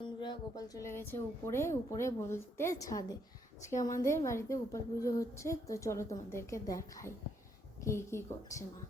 বন্ধুরা, গোপাল চলে গেছে উপরে উপরে বলতে ছাদে। আজকে আমাদের বাড়িতে গোপাল পুজো হচ্ছে, তো চলো তোমাদেরকে দেখাই কি কি করছে মা।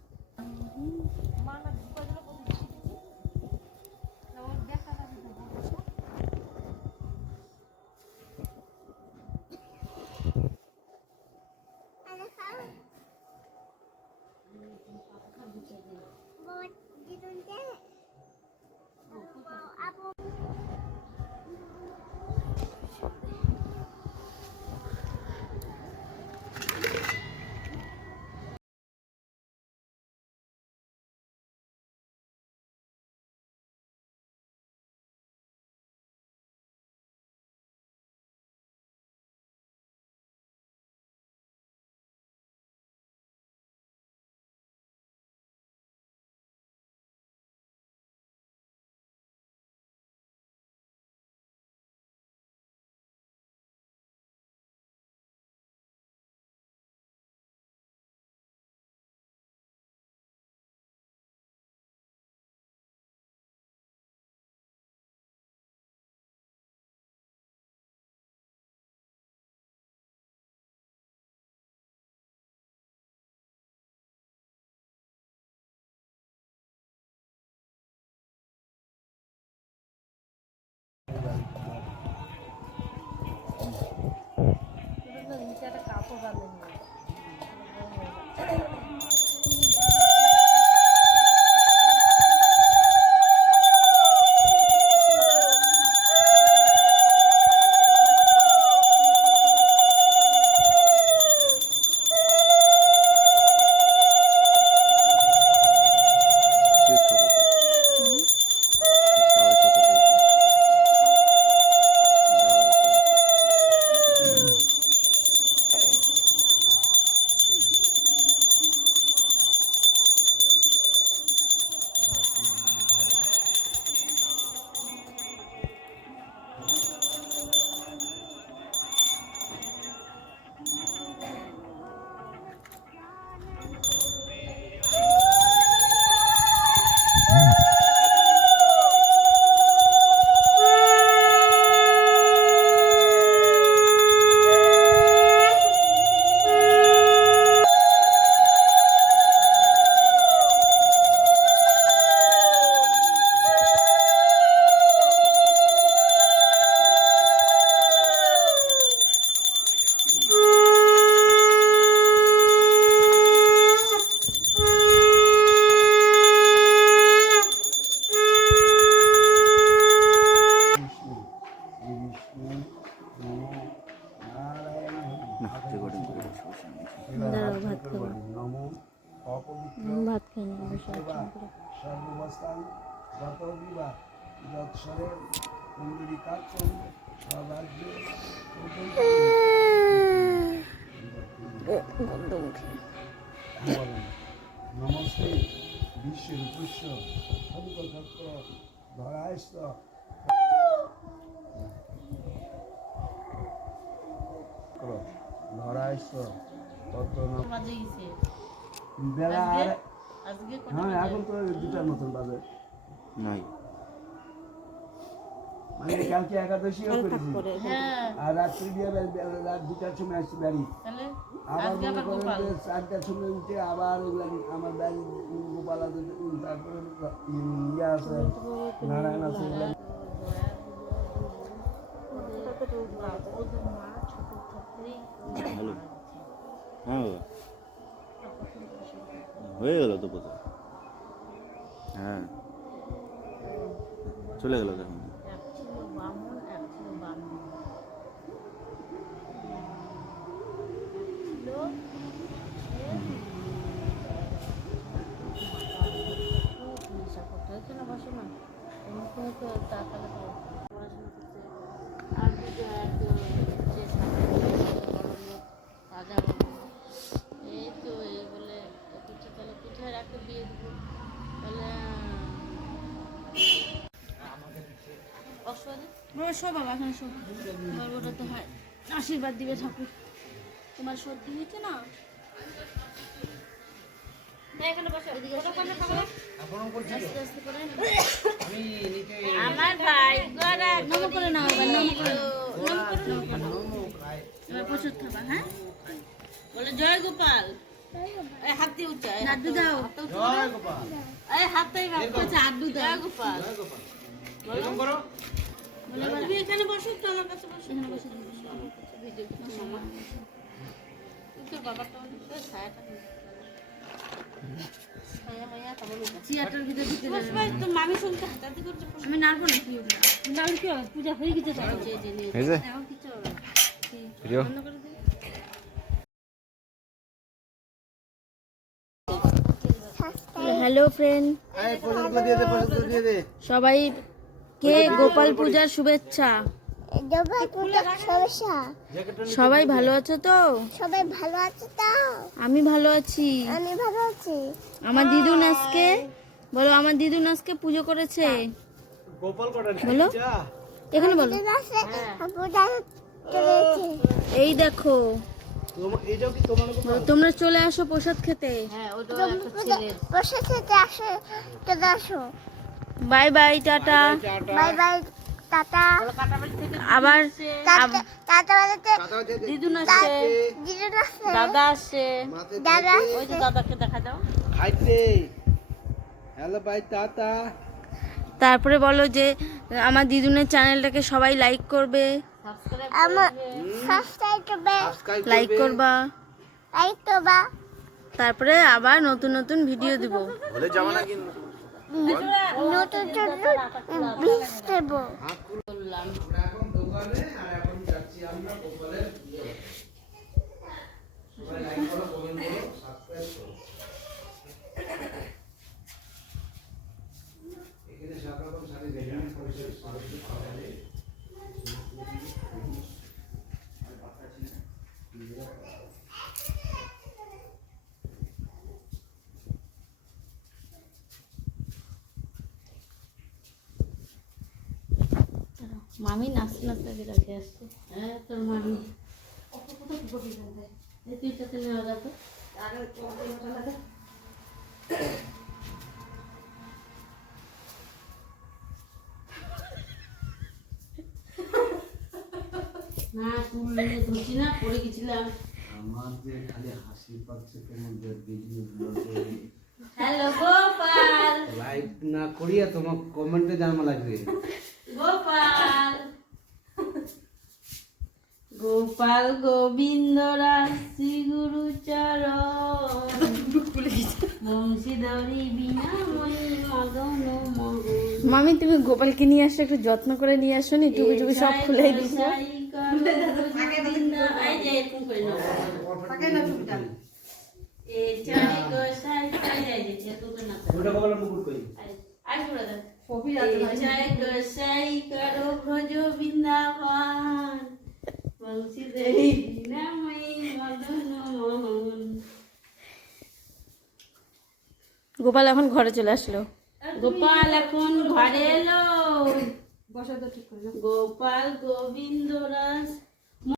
কাপড় বাঁধেন ভাত খাইনি সর্বাবস্থান যত বিবাহ যৎসরের কুণ্ডলিকাক্ষম সর্বাজ্য নমস্তে বিশ্বের পুষ্য শঙ্কচক্র ধরায়স্ত ধরায়স্ত তত বেলা হ্যাঁ এখন তো 2টার মতন বাজে নাই, মানে কালকে একাদশীও করেছি আর রাত্রি দিয়ে রাত 2টার সময় আসছি বাড়ি, আবার মনে করেন যে 4টার সময় উঠে আবার আমার বাড়ি গোপাল আছে, তারপরে ইয়ে আছে নারায়ণ আছে, হ্যাঁ হয়ে গেল তো বোধ, হ্যাঁ চলে গেল তখন। বসে না এই তো এই বলে তাহলে কোথায় রাখতে বিয়ে দেবো তাহলে সব বাবা এখন সব গর্বটা তো হয়, আশীর্বাদ দিবে ঠাকুর। তোমার সর্দি হয়েছে না? আমার ভাই গড়া নম করে নাও, এবার নম করো, নম করো, নম করো। এবার প্রচুর খাবা, হ্যাঁ? বলে জয় গোপাল। এই হাত দিয়ে উঁচা, আড্ডু দাও। জয় গোপাল। এই হাতটাই ভাগ করছে, আড্ডু দাও। জয় গোপাল। এরকম করো। বলে তুমি এখানে বসো, তো আমার কাছে বসো। এখানে বসে ভিডিও করছি মামা। তোর বাবাটা বলে ছায়াটা চেয়ারটার ভিতরে ঢুকে যাবে। তো মামি সঙ্গে হাতাহাতি করছে, আমি নাড়বো না। কি নাড়লে কি হবে? পূজা হয়ে গেছে তো। এই যে এখন কিছু হবে না। ভিডিও বন্ধ করে দে। হ্যালো ফ্রেন্ড, সবাইকে গোপাল পূজার শুভেচ্ছা। সবাই ভালো আছো তো? সবাই ভালো আছে তো? আমি ভালো আছি। আমি ভালো আছি। আমার দিদুন আজকে বলো, আমার দিদুন আজকে পুজো করেছে। বলো, এখানে বলো। এই দেখো, বলো, তোমরা চলে আসো প্রসাদ খেতে। বসে থেকে আসে, চলে আসো। Bye bye, tata. Bye bye, tata. আবার টাটা বাড়িতে দিদুন আসছে, দিদুন আছে, দাদা আসছে। দাদা ওই যে দাদাকে দেখা দাও। Hello bye, tata. তারপরে বলো যে আমার দিদুনের চ্যানেলটাকে সবাই লাইক করবে, আমার সাবস্ক্রাইব করবে, লাইক করবা। লাইক করবা। তারপরে আবার নতুন নতুন ভিডিও দিব। বলে যাবো না কিন্তু নতুন নতুন বিষ দেবো। এখন দোকানে আর এখন যাচ্ছি আমরা গোপালের সবাই লাইক করো, কমেন্ট করো, সাবস্ক্রাইব করো। এখানে সব রকম শাড়ি দেখেন, পরিচয় সরস্বতী খাওয়ালে মামি নাচতে নাচতে আগে রাখে আসছে। হ্যাঁ, তোর মামি তুই সাথে নেওয়া যাবে। না চুল নিয়ে ধরছি না, পড়ে গেছিলাম। আমার যে খালি হাসি পাচ্ছে তোমাদের ভিডিও হ্যালো গোপাল, লাইক না করিয়া তোমার কমেন্টে জানা লাগবে। গোপাল গোপাল গোবিন্দ রাশি গুরু চরণ বংশীধরী বিনামণি মদন মোহন। মামি, তুমি গোপালকে নিয়ে আসো, একটু যত্ন করে নিয়ে আসো নি, টুপি টুপি সব খুলে দিছো। ওটা বলো মুকুট কই। জয় গোসাই করো ভজ বৃন্দাবন বংশীধরী বিনাময়ী মদন মোহন। গোপাল এখন ঘরে চলে আসলো। গোপাল এখন ঘরে এলো। গোপাল গোবিন্দ রাস